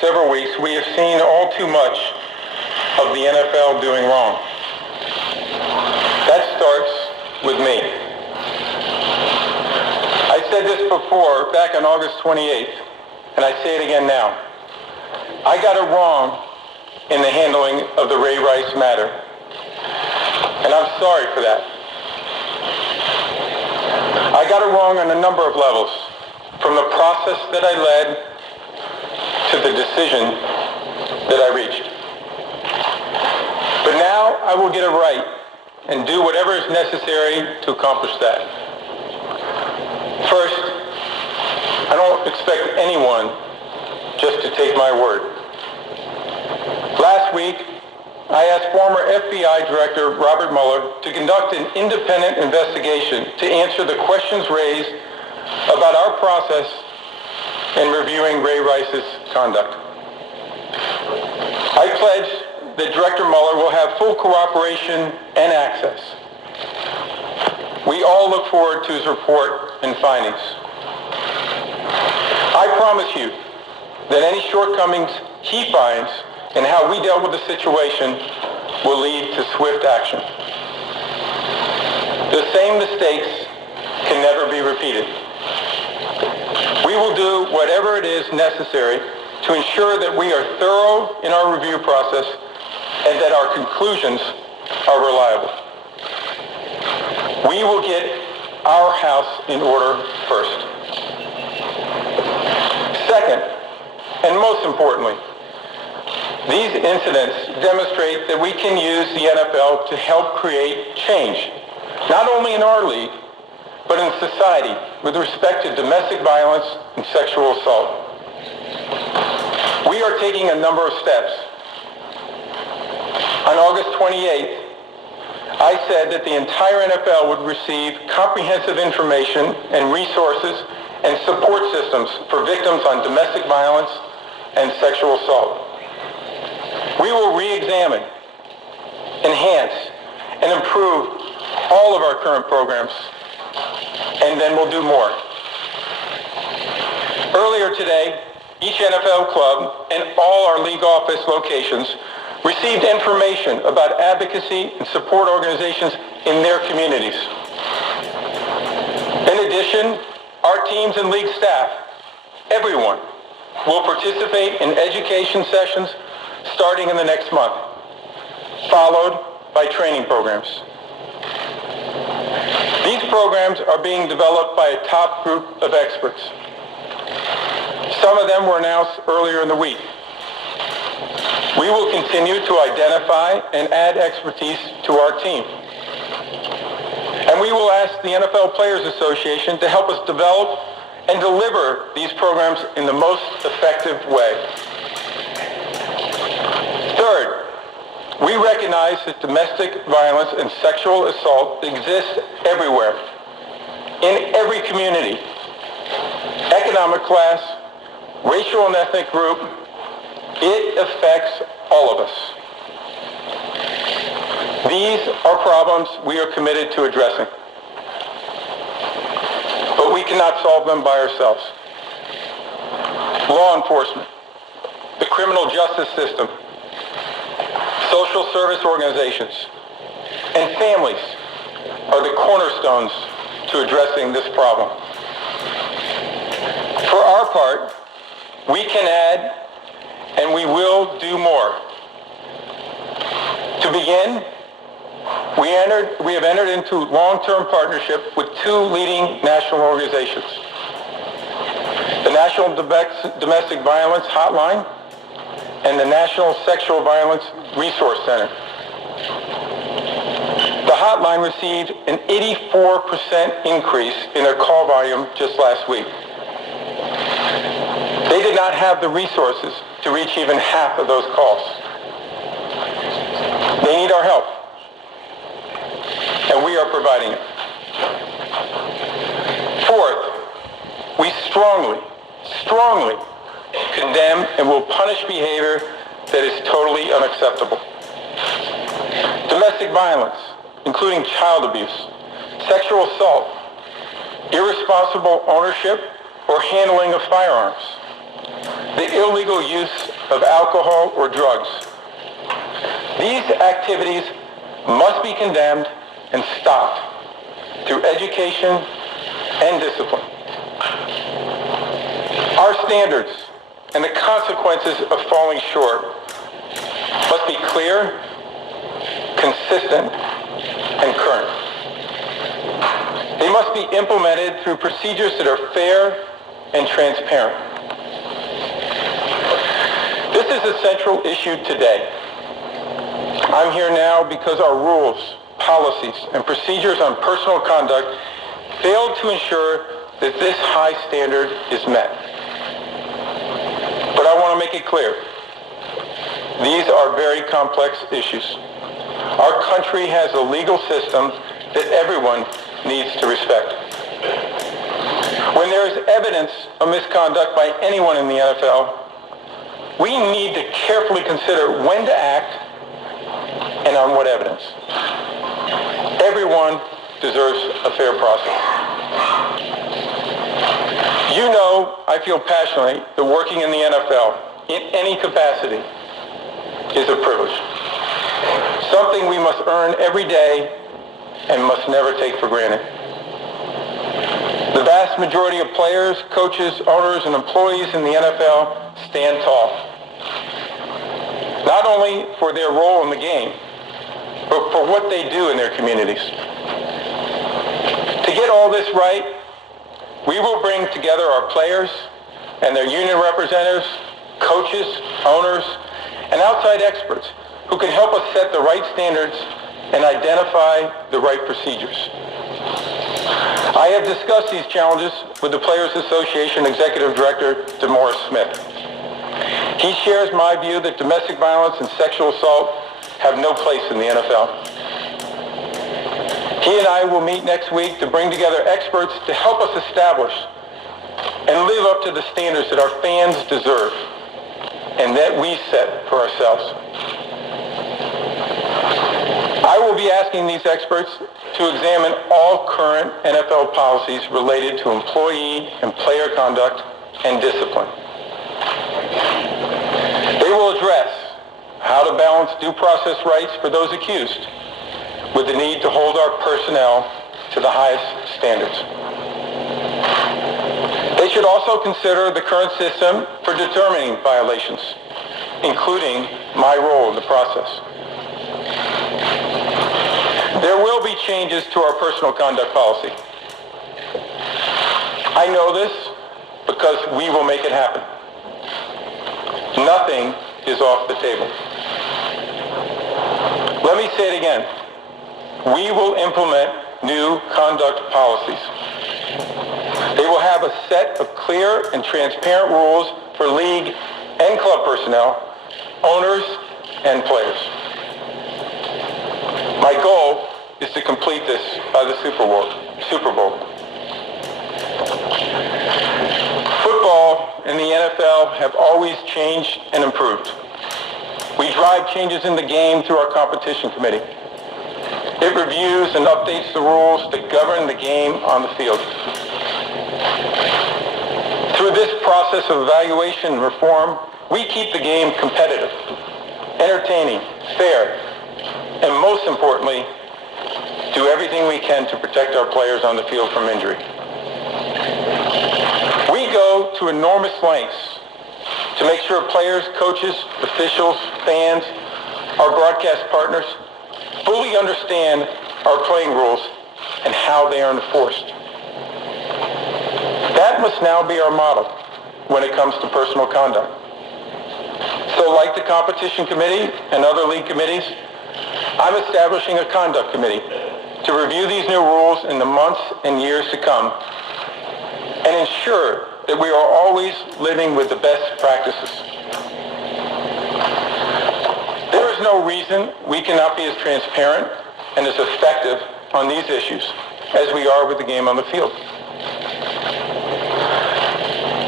several weeks, we have seen all too much of the NFL doing wrong. That starts with me. I said this before, back on August 28th, and I say it again now. I got it wrong in the handling of the Ray Rice matter, and I'm sorry for that. I got it wrong on a number of levels, from the process that I led to the decision that I reached. But now I will get it right and do whatever is necessary to accomplish that. First, I don't expect anyone just to take my word. Last week, I asked former FBI Director Robert Mueller to conduct an independent investigation to answer the questions raised about our process in reviewing Ray Rice's conduct. I pledge that Director Mueller will have full cooperation and access. We all look forward to his report and findings. I promise you that any shortcomings he finds in how we dealt with the situation will lead to swift action. The same mistakes can never be repeated. We will do whatever it is necessary to ensure that we are thorough in our review process and that our conclusions are reliable. We will get our house in order first. Second, and most importantly, these incidents demonstrate that we can use the NFL to help create change, not only in our league, but in society with respect to domestic violence and sexual assault. We are taking a number of steps. On August 28th, I said that the entire NFL would receive comprehensive information and resources and support systems for victims on domestic violence and sexual assault. We will re-examine, enhance, and improve all of our current programs, and then we'll do more. Earlier today, each NFL club and all our league office locations received information about advocacy and support organizations in their communities. In addition, our teams and league staff, everyone, will participate in education sessions starting in the next month, followed by training programs. These programs are being developed by a top group of experts. Some of them were announced earlier in the week. We will continue to identify and add expertise to our team. And we will ask the NFL Players Association to help us develop and deliver these programs in the most effective way. Third, we recognize that domestic violence and sexual assault exist everywhere, in every community, economic class, racial and ethnic group. It affects all of us. These are problems we are committed to addressing, but we cannot solve them by ourselves. Law enforcement, the criminal justice system, social service organizations, and families are the cornerstones to addressing this problem. For our part, we can add and we will do more. To begin, we have entered into long-term partnership with two leading national organizations, the National Domestic Violence Hotline and the National Sexual Violence Resource Center. The hotline received an 84% increase in their call volume just last week. They did not have the resources to reach even half of those calls. They need our help, and we are providing it. Fourth, we strongly condemn and will punish behavior that is totally unacceptable. Domestic violence, including child abuse, sexual assault, irresponsible ownership or handling of firearms, the illegal use of alcohol or drugs. These activities must be condemned and stopped through education and discipline. Our standards and the consequences of falling short must be clear, consistent, and current. They must be implemented through procedures that are fair and transparent. This is a central issue today. I'm here now because our rules, policies, and procedures on personal conduct failed to ensure that this high standard is met. But I want to make it clear, these are very complex issues. Our country has a legal system that everyone needs to respect. When there is evidence of misconduct by anyone in the NFL, we need to carefully consider when to act and on what evidence. Everyone deserves a fair process. You know, I feel passionately that working in the NFL in any capacity is a privilege. Something we must earn every day and must never take for granted. The vast majority of players, coaches, owners, and employees in the NFL stand tall. Not only for their role in the game, but for what they do in their communities. To get all this right, we will bring together our players and their union representatives, coaches, owners, and outside experts who can help us set the right standards and identify the right procedures. I have discussed these challenges with the Players Association Executive Director, DeMaurice Smith. He shares my view that domestic violence and sexual assault have no place in the NFL. He and I will meet next week to bring together experts to help us establish and live up to the standards that our fans deserve and that we set for ourselves. I will be asking these experts to examine all current NFL policies related to employee and player conduct and discipline. They will address how to balance due process rights for those accused with the need to hold our personnel to the highest standards. They should also consider the current system for determining violations, including my role in the process. There will be changes to our personal conduct policy. I know this because we will make it happen. Nothing is off the table. Let me say it again. We will implement new conduct policies. They will have a set of clear and transparent rules for league and club personnel, owners, and players. My goal is to complete this by the Super Bowl. Football and the NFL have always changed and improved. We drive changes in the game through our competition committee. It reviews and updates the rules that govern the game on the field. Through this process of evaluation and reform, we keep the game competitive, entertaining, fair, and most importantly, do everything we can to protect our players on the field from injury. We go to enormous lengths to make sure players, coaches, officials, fans, our broadcast partners fully understand our playing rules and how they are enforced. That must now be our model when it comes to personal conduct. So like the competition committee and other league committees, I'm establishing a conduct committee to review these new rules in the months and years to come and ensure that we are always living with the best practices. There is no reason we cannot be as transparent and as effective on these issues as we are with the game on the field.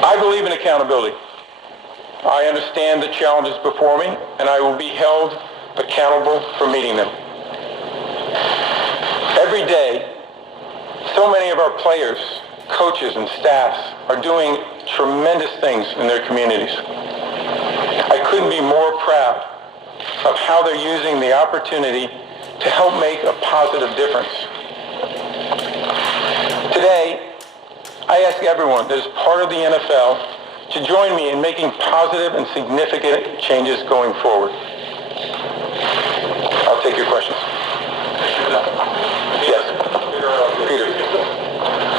I believe in accountability. I understand the challenges before me, and I will be held accountable for meeting them. Every day, so many of our players, coaches, and staffs are doing tremendous things in their communities. I couldn't be more proud of how they're using the opportunity to help make a positive difference. Today, I ask everyone that is part of the NFL to join me in making positive and significant changes going forward. I'll take your questions. Yes. Peter.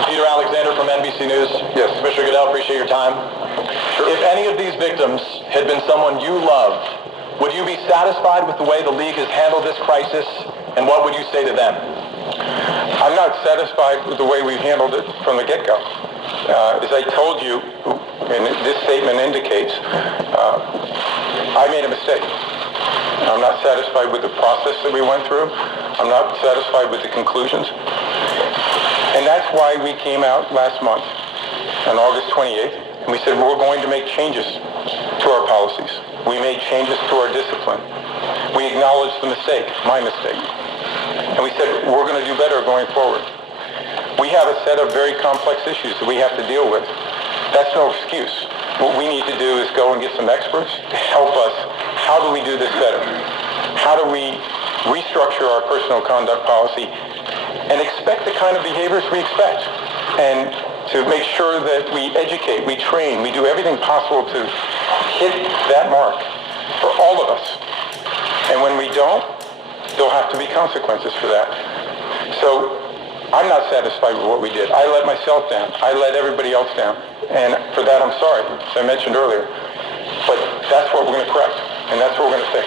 Peter Alexander from NBC News. Yes. Commissioner Goodell, appreciate your time. Sure. If any of these victims had been someone you loved, would you be satisfied with the way the league has handled this crisis, and what would you say to them? I'm not satisfied with the way we've handled it from the get-go. As I told you, and this statement indicates, I made a mistake. I'm not satisfied with the process that we went through. I'm not satisfied with the conclusions. And that's why we came out last month, on August 28th, and we said we're going to make changes to our policies. We made changes to our discipline. We acknowledged the mistake, my mistake. And we said we're going to do better going forward. We have a set of very complex issues that we have to deal with. That's no excuse. What we need to do is go and get some experts to help us. How do we do this better? How do we restructure our personal conduct policy and expect the kind of behaviors we expect? And to make sure that we educate, we train, we do everything possible to hit that mark for all of us. And when we don't, there'll have to be consequences for that. So I'm not satisfied with what we did. I let myself down. I let everybody else down. And for that, I'm sorry, as I mentioned earlier. But that's what we're going to correct, and that's what we're going to fix.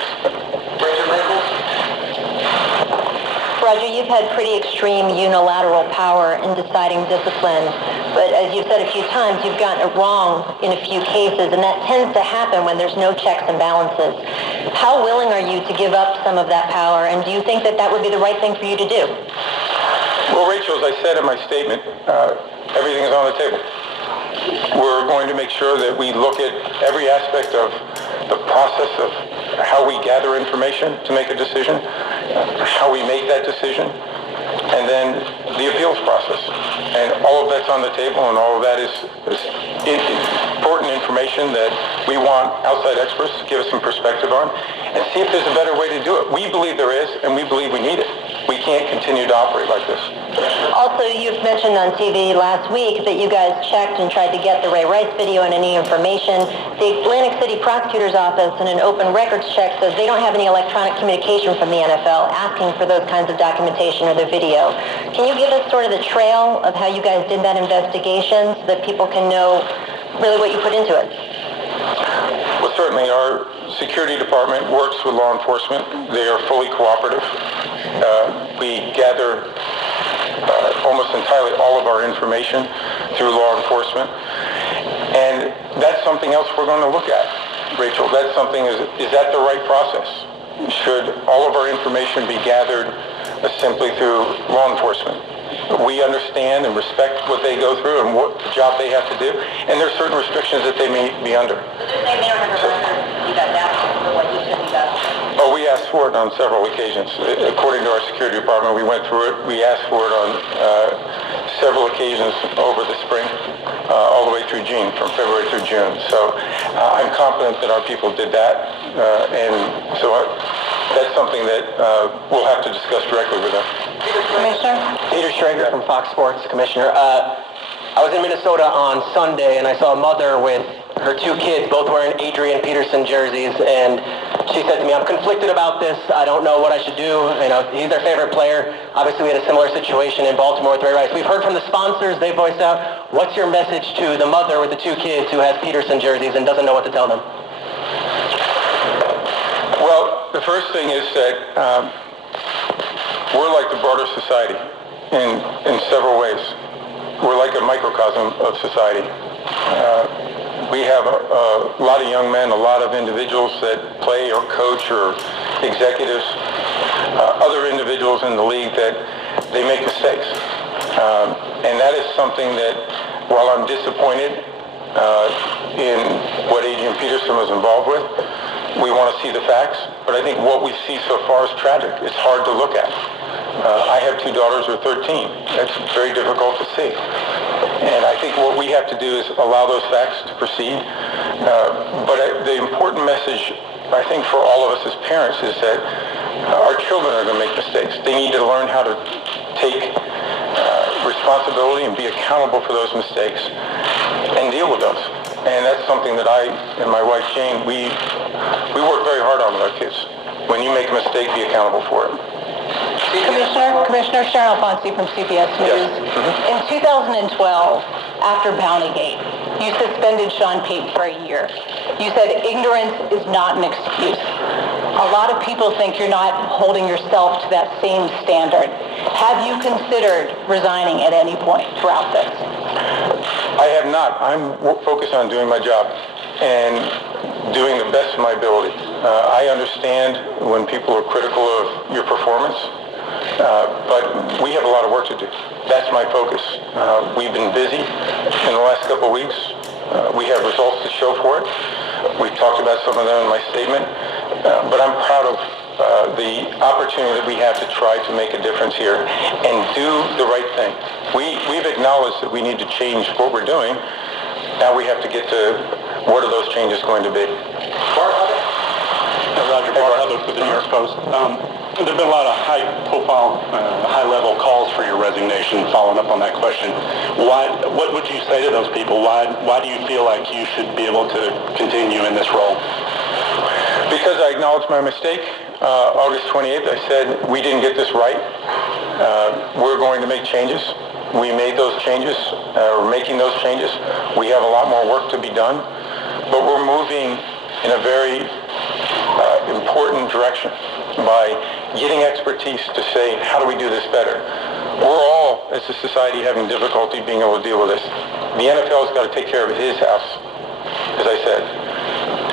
Roger, you've had pretty extreme unilateral power in deciding discipline, but as you've said a few times, you've gotten it wrong in a few cases, and that tends to happen when there's no checks and balances. How willing are you to give up some of that power, and do you think that that would be the right thing for you to do? Well, Rachel, as I said in my statement, everything is on the table. We're going to make sure that we look at every aspect of the process of how we gather information to make a decision, how we make that decision, and then the appeals process. And all of that's on the table, and all of that is important information that we want outside experts to give us some perspective on and see if there's a better way to do it. We believe there is, and we believe we need it. We can't continue to operate like this. Also, you've mentioned on TV last week that you guys checked and tried to get the Ray Rice video and any information. The Atlantic City Prosecutor's Office in an open records check says they don't have any electronic communication from the NFL asking for those kinds of documentation or the video. Can you give us sort of the trail of how you guys did that investigation so that people can know really what you put into it? Well, certainly our security department works with law enforcement. They are fully cooperative. We gather almost entirely all of our information through law enforcement. And that's something else we're going to look at, Rachel. That's something, is that the right process? Should all of our information be gathered simply through law enforcement? We understand and respect what they go through and what job they have to do, and there are certain restrictions that they may be under. They may not have a record you guys asked for what you said you got. Oh, we asked for it on several occasions. According to our security department, we went through it. We asked for it on several occasions over the spring, all the way through June, from February through June. So I'm confident that our people did that, and so that's something that we'll have to discuss directly with them. Commissioner? Peter Schrager from Fox Sports, Commissioner. I was in Minnesota on Sunday, and I saw a mother with her two kids, both wearing Adrian Peterson jerseys, and she said to me, "I'm conflicted about this. I don't know what I should do. You know, he's their favorite player." Obviously, we had a similar situation in Baltimore with Ray Rice. We've heard from the sponsors. They voiced out. What's your message to the mother with the two kids who has Peterson jerseys and doesn't know what to tell them? Well, the first thing is that we're like the broader society in several ways. We're like a microcosm of society. We have a lot of young men, a lot of individuals that play or coach or executives, other individuals in the league that they make mistakes. And that is something that, while I'm disappointed in what Adrian Peterson was involved with, we want to see the facts, but I think what we see so far is tragic. It's hard to look at. I have two daughters who are 13. That's very difficult to see. And I think what we have to do is allow those facts to proceed But the important message, I think, for all of us as parents is that our children are going to make mistakes. They need to learn how to take responsibility and be accountable for those mistakes and deal with those. And that's something that I and my wife Jane, we work very hard on with our kids. When you make a mistake, be accountable for it. Commissioner Sharon Alfonsi from CBS News. Yes. In 2012, after Bountygate, you suspended Sean Payton for a year. You said ignorance is not an excuse. A lot of people think you're not holding yourself to that same standard. Have you considered resigning at any point throughout this? I have not. I'm focused on doing my job and doing the best of my ability. I understand when people are critical of your performance, but we have a lot of work to do. That's my focus. We've been busy in the last couple of weeks. We have results to show for it. We've talked about some of them in my statement, but I'm proud of the opportunity that we have to try to make a difference here and do the right thing. We've acknowledged that we need to change what we're doing. Now we have to get to what are those changes going to be. Roger Barr with the New York Post. There have been a lot of high-profile, high-level calls for your resignation. Following up on that question, what would you say to those people? Why do you feel like you should be able to continue in this role? Because I acknowledged my mistake. August 28th, I said we didn't get this right. We're going to make changes. We made those changes. We're making those changes. We have a lot more work to be done, but we're moving in a very important direction by getting expertise to say, how do we do this better? We're all, as a society, having difficulty being able to deal with this. The NFL's got to take care of his house, as I said.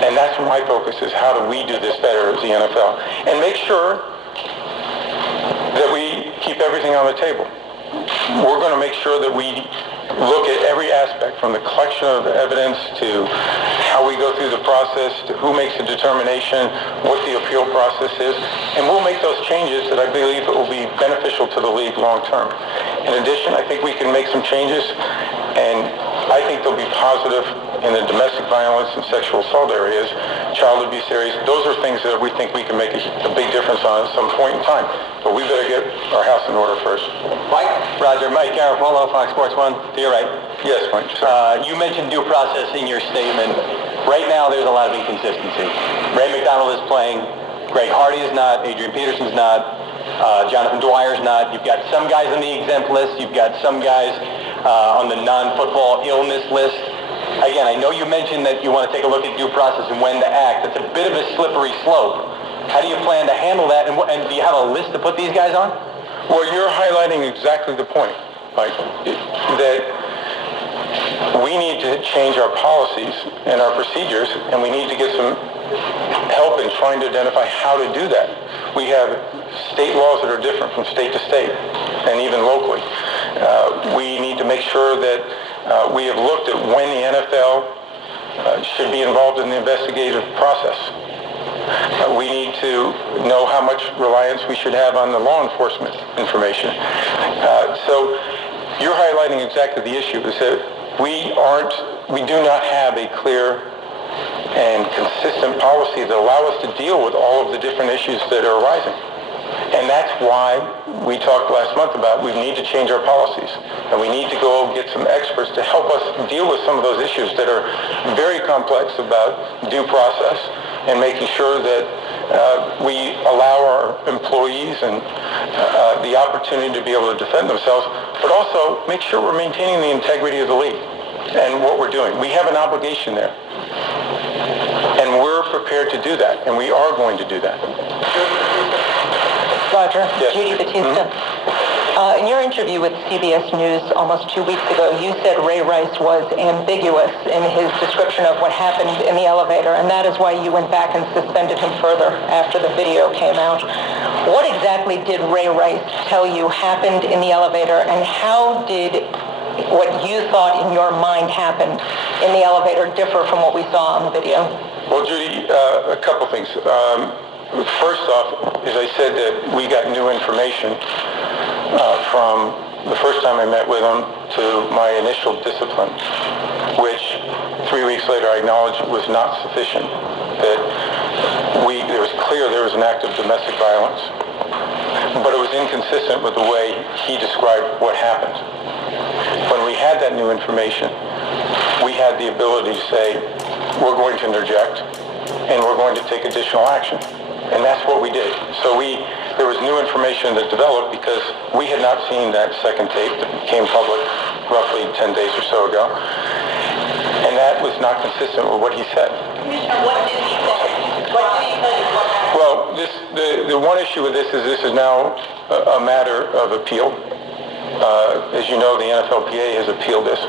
And that's my focus, is how do we do this better as the NFL? And make sure that we keep everything on the table. We're going to make sure that we look at every aspect, from the collection of evidence to how we go through the process, to who makes the determination, what the appeal process is, and we'll make those changes that I believe will be beneficial to the league long term. In addition, I think we can make some changes, and I think they'll be positive in the domestic violence and sexual assault areas, child abuse areas. Those are things that we think we can make a big difference on at some point in time. But we better get our house in order first. Mike? Roger. Mike Garofalo, Fox Sports 1. To your right. Yes, Mike. You mentioned due process in your statement. Right now, there's a lot of inconsistency. Ray McDonald is playing. Greg Hardy is not. Adrian Peterson's not. Jonathan Dwyer's not. You've got some guys on the exempt list. You've got some guys on the non-football illness list. Again, I know you mentioned that you want to take a look at due process and when to act. It's a bit of a slippery slope. How do you plan to handle that? And do you have a list to put these guys on? Well, you're highlighting exactly the point, Mike, that we need to change our policies and our procedures, and we need to get some help in trying to identify how to do that. We have state laws that are different from state to state, and even locally. We need to make sure that we have looked at when the NFL should be involved in the investigative process. We need to know how much reliance we should have on the law enforcement information. So you're highlighting exactly the issue, is that we do not have a clear and consistent policy that allow us to deal with all of the different issues that are arising. And that's why we talked last month about we need to change our policies. And we need to go get some experts to help us deal with some of those issues that are very complex about due process and making sure that we allow our employees and the opportunity to be able to defend themselves, but also make sure we're maintaining the integrity of the league and what we're doing. We have an obligation there. And we're prepared to do that, and we are going to do that. Roger. Yes. Judy Batista. In your interview with CBS News almost 2 weeks ago, you said Ray Rice was ambiguous in his description of what happened in the elevator, and that is why you went back and suspended him further after the video came out. What exactly did Ray Rice tell you happened in the elevator, and how did what you thought in your mind happened in the elevator differ from what we saw on the video? Well, Judy, a couple things. First off, as I said, that we got new information from the first time I met with him to my initial discipline, which 3 weeks later, I acknowledge it was not sufficient. That it was clear there was an act of domestic violence, but it was inconsistent with the way he described what happened. When we had that new information, we had the ability to say, we're going to interject, and we're going to take additional action. And that's what we did. So there was new information that developed because we had not seen that second tape that became public roughly 10 days or so ago. And that was not consistent with what he said. Commissioner, what did he say? What did he tell you? What happened? Well, the one issue with this is now a matter of appeal. As you know, the NFLPA has appealed this.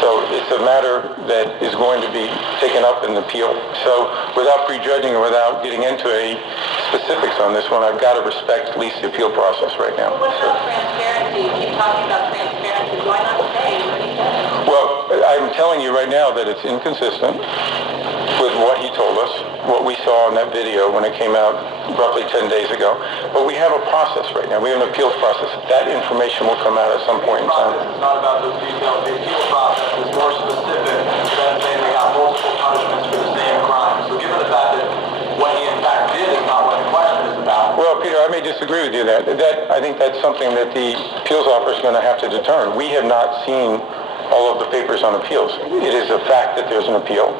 So it's a matter that is going to be taken up in the appeal. So without prejudging or without getting into any specifics on this one, I've got to respect at least the appeal process right now. What about transparency? You keep talking about transparency. Why not say what he said? Well, I'm telling you right now that it's inconsistent with what he told us, what we saw in that video when it came out roughly 10 days ago. But we have a process right now. We have an appeals process. That information will come out at some point in time. It's not about those details. The appeal process is more specific than saying they got multiple punishments for the same crime. So given the fact that what he in fact did is not what the question is about. Well, Peter, I may disagree with you that I think that's something that the appeals office is going to have to determine. We have not seen all of the papers on appeals. It is a fact that there's an appeal,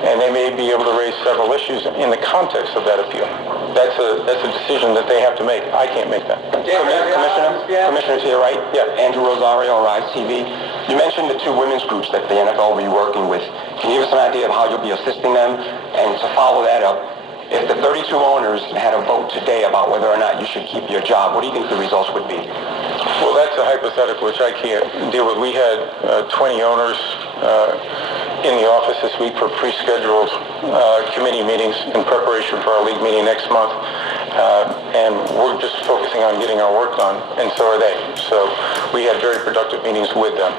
and they may be able to raise several issues in the context of that appeal. That's a decision that they have to make. I can't make that. Commissioner, to your right, Andrew Rosario, Rise TV. You mentioned the two women's groups that the NFL will be working with. Can you give us an idea of how you'll be assisting them? And to follow that up, if the 32 owners had a vote today about whether or not you should keep your job, what do you think the results would be? Well, that's a hypothetical which I can't deal with. We had 20 owners in the office this week for pre-scheduled committee meetings in preparation for our league meeting next month. And we're just focusing on getting our work done, and so are they. So we had very productive meetings with them.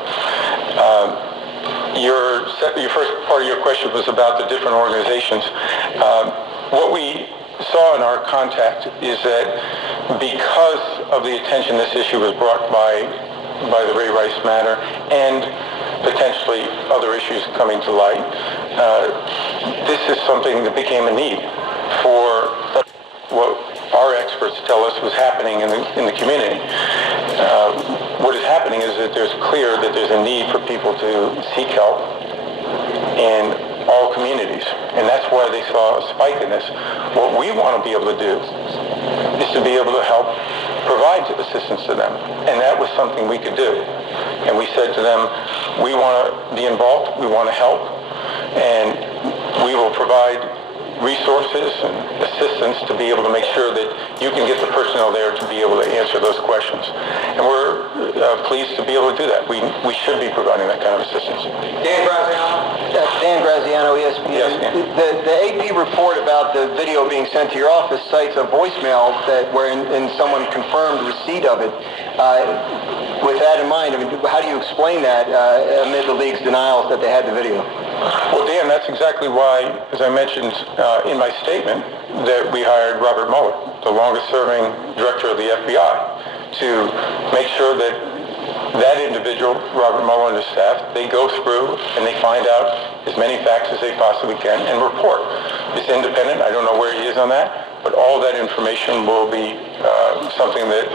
Your first part of your question was about the different organizations. What we saw in our contact is that because of the attention this issue was brought by the Ray Rice matter and potentially other issues coming to light, this is something that became a need for what our experts tell us was happening in the community. What is happening is that there's clear that there's a need for people to seek help in all communities, and that's why they saw a spike in this. What we want to be able to do is to be able to help provide assistance to them, and that was something we could do. And we said to them, we want to be involved, we want to help, and we will provide resources and assistance to be able to make sure that you can get the personnel there to be able to answer those questions. And we're pleased to be able to do that. We should be providing that kind of assistance. Dan Graziano, ESPN. Yes, Dan. The AP report about the video being sent to your office cites a voicemail wherein someone confirmed receipt of it. With that in mind, how do you explain that amid the league's denials that they had the video? Well, Dan, that's exactly why, as I mentioned in my statement, that we hired Robert Mueller, the longest-serving director of the FBI, to make sure that that individual, Robert Mueller and his staff, they go through and they find out as many facts as they possibly can and report. It's independent. I don't know where he is on that, but all that information will be something that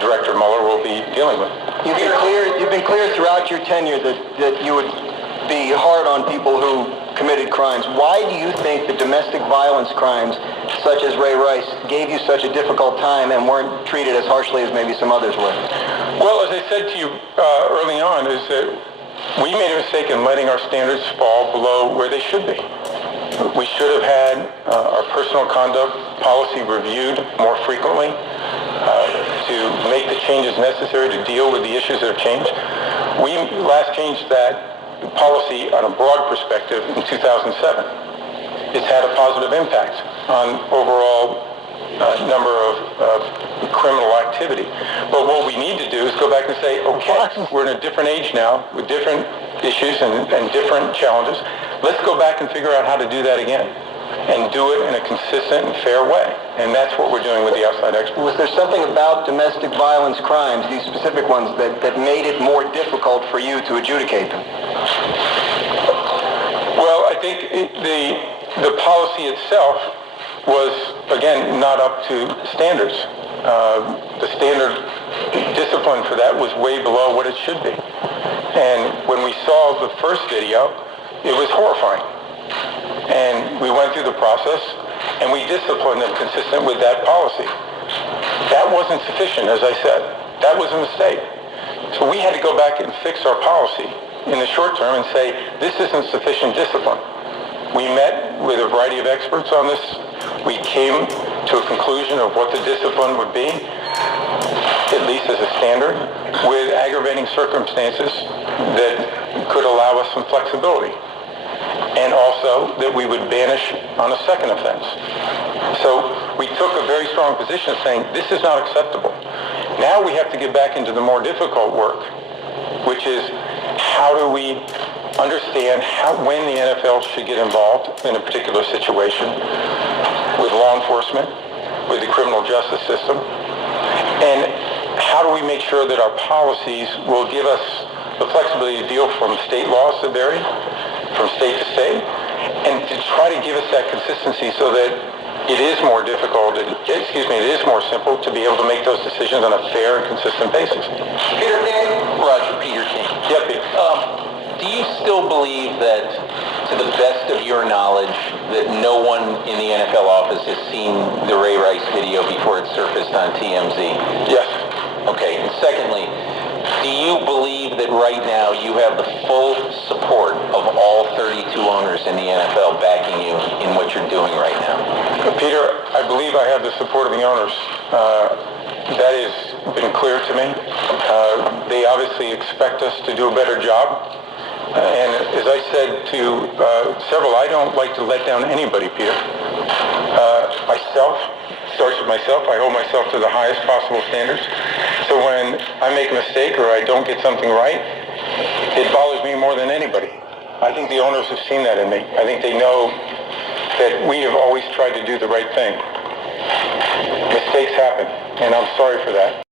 Director Mueller will be dealing with. You've been clear throughout your tenure that you would be hard on people who committed crimes. Why do you think the domestic violence crimes, such as Ray Rice, gave you such a difficult time and weren't treated as harshly as maybe some others were? Well, as I said to you early on, is that we made a mistake in letting our standards fall below where they should be. We should have had our personal conduct policy reviewed more frequently to make the changes necessary to deal with the issues that have changed. We last changed that policy on a broad perspective in 2007. It's had a positive impact on overall number of criminal activity. But what we need to do is go back and say, okay, we're in a different age now with different issues and different challenges. Let's go back and figure out how to do that again and do it in a consistent and fair way. And that's what we're doing with the outside experts. Was there something about domestic violence crimes, these specific ones, that made it more difficult for you to adjudicate them? think the policy itself was, again, not up to standards. The standard discipline for that was way below what it should be. And when we saw the first video, it was horrifying. And we went through the process, and we disciplined them consistent with that policy. That wasn't sufficient, as I said. That was a mistake. So we had to go back and fix our policy in the short term and say, this isn't sufficient discipline. We met with a variety of experts on this. We came to a conclusion of what the discipline would be, at least as a standard, with aggravating circumstances that could allow us some flexibility. And also that we would banish on a second offense. So we took a very strong position saying, this is not acceptable. Now we have to get back into the more difficult work, which is how do we understand when the NFL should get involved in a particular situation with law enforcement, with the criminal justice system, and how do we make sure that our policies will give us the flexibility to deal from state laws that vary, from state to state, and to try to give us that consistency so that it is more difficult, it is more simple to be able to make those decisions on a fair and consistent basis. Peter King? Roger, Peter King. Yeah, Pete. Do you still believe that, to the best of your knowledge, that no one in the NFL office has seen the Ray Rice video before it surfaced on TMZ? Yes. Okay, and secondly, do you believe that right now you have the full support of all 32 owners in the NFL backing you in what you're doing right now? Peter, I believe I have the support of the owners. That has been clear to me. They obviously expect us to do a better job. And as I said to several, I don't like to let down anybody, Peter. Myself, starts with myself. I hold myself to the highest possible standards. So when I make a mistake or I don't get something right, it bothers me more than anybody. I think the owners have seen that in me. I think they know that we have always tried to do the right thing. Mistakes happen, and I'm sorry for that.